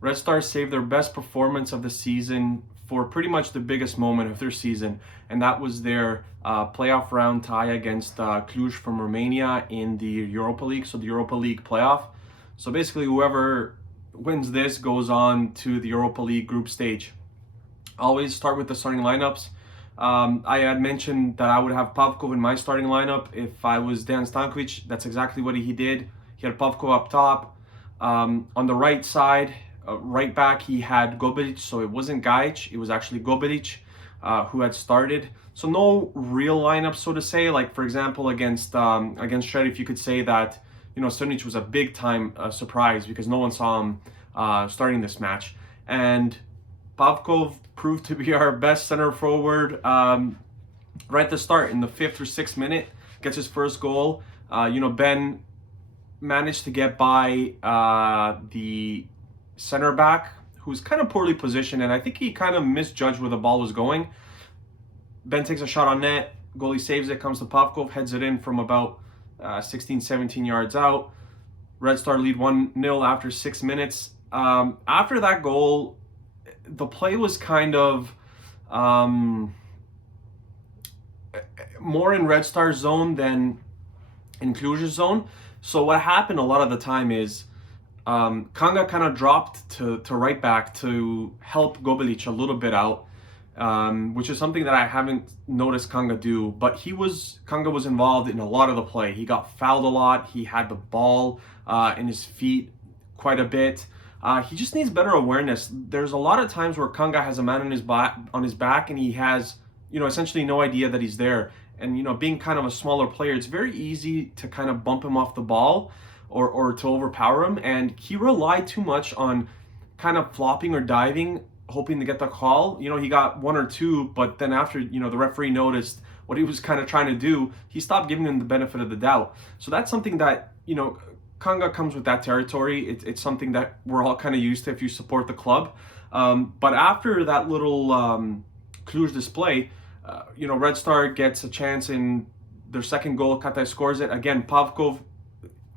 Red Stars saved their best performance of the season for pretty much the biggest moment of their season, and that was their playoff round tie against Cluj from Romania in the Europa League, so the Europa League playoff. So basically, whoever wins this goes on to the Europa League group stage. Always start with the starting lineups. I had mentioned that I would have Pavkov in my starting lineup if I was Dan Stankovic. That's exactly what he did. He had Pavkov up top. On the right side, right back, he had Gobelic, so it wasn't Gajic, it was actually Gobelic who had started. So no real lineup, so to say. Like for example, against Sheriff, you could say that Srnic was a big time surprise because no one saw him starting this match, and Pavkov proved to be our best center forward right at the start in the 5th or 6th minute. Gets his first goal. Ben managed to get by the center back, who's kind of poorly positioned, and I think he kind of misjudged where the ball was going. Ben takes a shot on net, goalie saves it, comes to Pavkov, heads it in from about 16, 17 yards out. Red Star lead 1-0 after 6 minutes. After that goal, the play was kind of more in Red Star's zone than in Cluj's zone. So what happened a lot of the time is Kanga kind of dropped to right back to help Gobelic a little bit out, which is something that I haven't noticed Kanga do. But Kanga was involved in a lot of the play. He got fouled a lot. He had the ball in his feet quite a bit. He just needs better awareness. There's a lot of times where Kanga has a man on his back, and he has essentially no idea that he's there. And being kind of a smaller player, it's very easy to kind of bump him off the ball or to overpower him. And he relied too much on kind of flopping or diving, hoping to get the call. He got 1 or 2, but then after the referee noticed what he was kind of trying to do, he stopped giving him the benefit of the doubt. So that's something that Kanga comes with that territory. It's something that we're all kind of used to if you support the club. But after that little Cluj display, Red Star gets a chance in their second goal. Katai scores it. Again, Pavkov,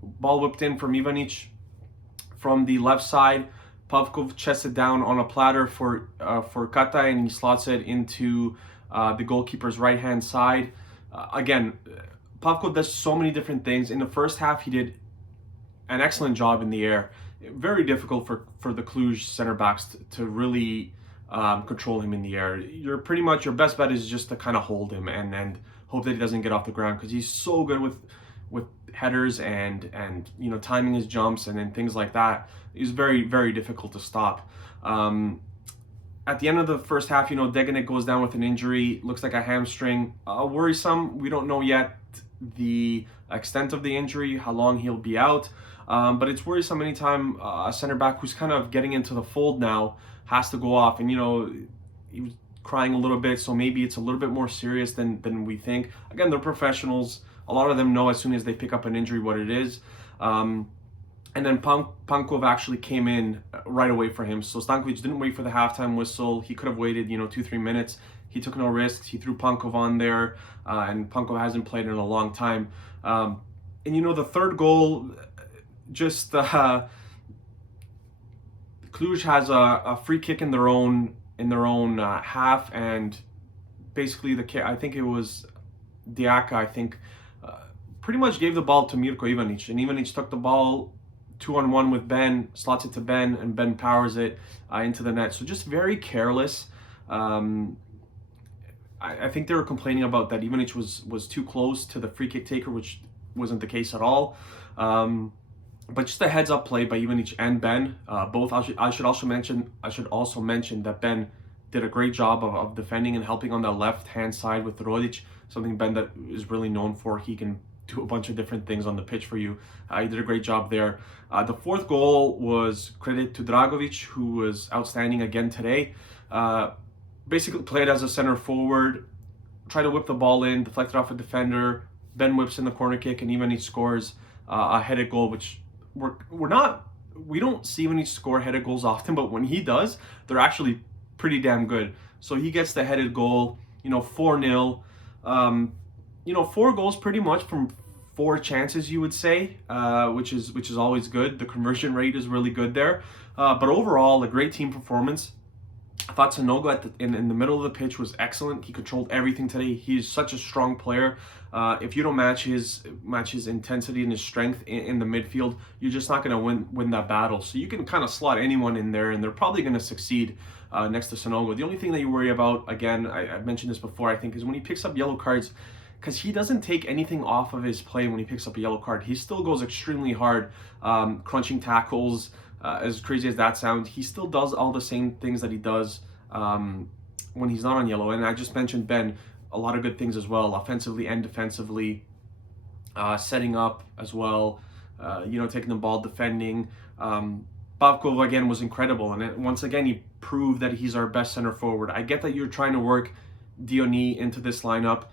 ball whipped in from Ivanic from the left side. Pavkov chests it down on a platter for Katai, and he slots it into the goalkeeper's right-hand side. Again, Pavkov does so many different things. In the first half, he did an excellent job in the air. Very difficult for the Cluj center backs to really control him in the air. Your best bet is just to kind of hold him and hope that he doesn't get off the ground, because he's so good with headers and timing his jumps and then things like that. He's very, very difficult to stop. At the end of the first half, Deganek goes down with an injury. Looks like a hamstring. Worrisome. We don't know yet the extent of the injury, how long he'll be out. But it's worrisome anytime a center back who's kind of getting into the fold now has to go off. And he was crying a little bit, so maybe it's a little bit more serious than we think. Again, they're professionals. A lot of them know as soon as they pick up an injury what it is. And then Pankov actually came in right away for him. So Stankovic didn't wait for the halftime whistle. He could have waited 2-3 minutes. He took no risks. He threw Pankov on there, and Pankov hasn't played in a long time. And the third goal, just Cluj has a free kick in their own half, and basically I think it was Diaka, pretty much gave the ball to Mirko Ivanic, and Ivanic took the ball 2-on-1 with Ben, slots it to Ben, and Ben powers it into the net. So just very careless. I think they were complaining about that Ivanic was too close to the free kick taker, which wasn't the case at all. But just a heads up play by Ivanic and Ben. Both. I should also mention that Ben did a great job of defending and helping on the left hand side with Rodic, something Ben that is really known for. He can do a bunch of different things on the pitch for you. He did a great job there. The fourth goal was credit to Dragovic, who was outstanding again today. Basically played as a center forward, tried to whip the ball in, deflected off a defender. Ben whips in the corner kick, and Ivanic scores a headed goal, which we don't see when he score headed goals often, but when he does, they're actually pretty damn good. So he gets the headed goal, 4-0. 4 goals pretty much from 4 chances, you would say, which is always good. The conversion rate is really good there. But overall, a great team performance. I thought Sanogo in the middle of the pitch was excellent. He controlled everything today. He's such a strong player. If you don't match his intensity and his strength in the midfield, you're just not going to win that battle. So you can kind of slot anyone in there, and they're probably going to succeed next to Sanogo. The only thing that you worry about, again, I've mentioned this before, I think, is when he picks up yellow cards, because he doesn't take anything off of his play when he picks up a yellow card. He still goes extremely hard, crunching tackles. As crazy as that sounds, he still does all the same things that he does when he's not on yellow. And I just mentioned Ben, a lot of good things as well, offensively and defensively, setting up as well, taking the ball, defending. Pavkov again was incredible, and once again he proved that he's our best center forward. I get that you're trying to work Diony into this lineup.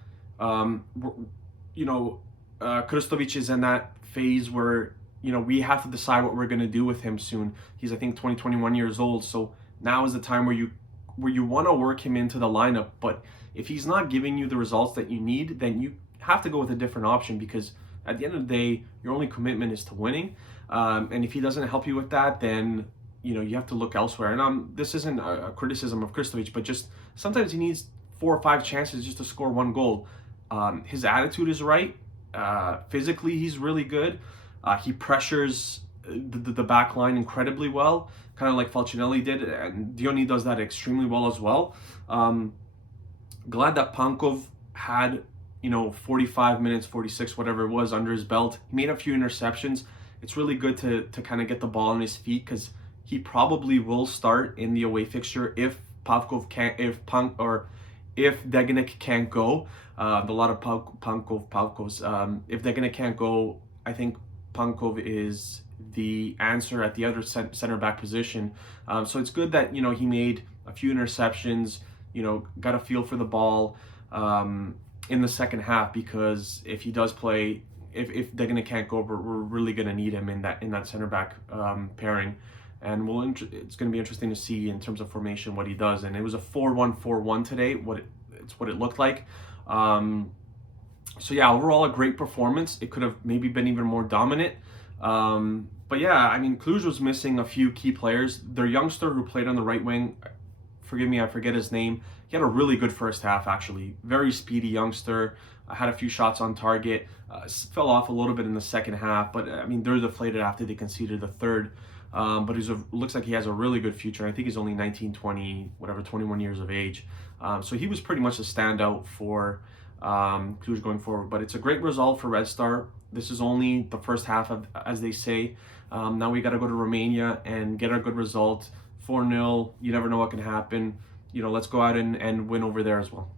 Krstovic is in that phase where we have to decide what we're going to do with him soon. He's, I think, 21 years old, so now is the time where you want to work him into the lineup. But if he's not giving you the results that you need, then you have to go with a different option, because at the end of the day, your only commitment is to winning. And if he doesn't help you with that, then you have to look elsewhere. And this isn't a criticism of Krstovic, but just sometimes he needs 4 or 5 chances just to score 1 goal. His attitude is right. Physically, he's really good. He pressures the back line incredibly well, kind of like Falcinelli did, and Diony does that extremely well as well. Glad that Pankov had 45 minutes, 46, whatever it was, under his belt. He made a few interceptions. It's really good to kind of get the ball on his feet, because he probably will start in the away fixture if Pavkov can't, if Degenek can't go. A lot of Pavkovs. If Degenek can't go, I think Pankov is the answer at the other center back position. So it's good that he made a few interceptions, got a feel for the ball in the second half, because if he does play, if Degenek can't go, we're really going to need him in that center back pairing. And it's going to be interesting to see in terms of formation what he does. And it was a 4-1-4-1 today. It's what it looked like. So yeah, overall a great performance. It could have maybe been even more dominant. But yeah, I mean, Cluj was missing a few key players. Their youngster who played on the right wing, forgive me, I forget his name. He had a really good first half, actually. Very speedy youngster. Had a few shots on target. Fell off a little bit in the second half, but I mean, they're deflated after they conceded the third. But looks like he has a really good future. I think he's only 19, 20, whatever, 21 years of age. So he was pretty much a standout for Cluj going forward. But it's a great result for Red Star. This is only the first half, as they say. Now we got to go to Romania and get a good result. 4-0. You never know what can happen. Let's go out and win over there as well.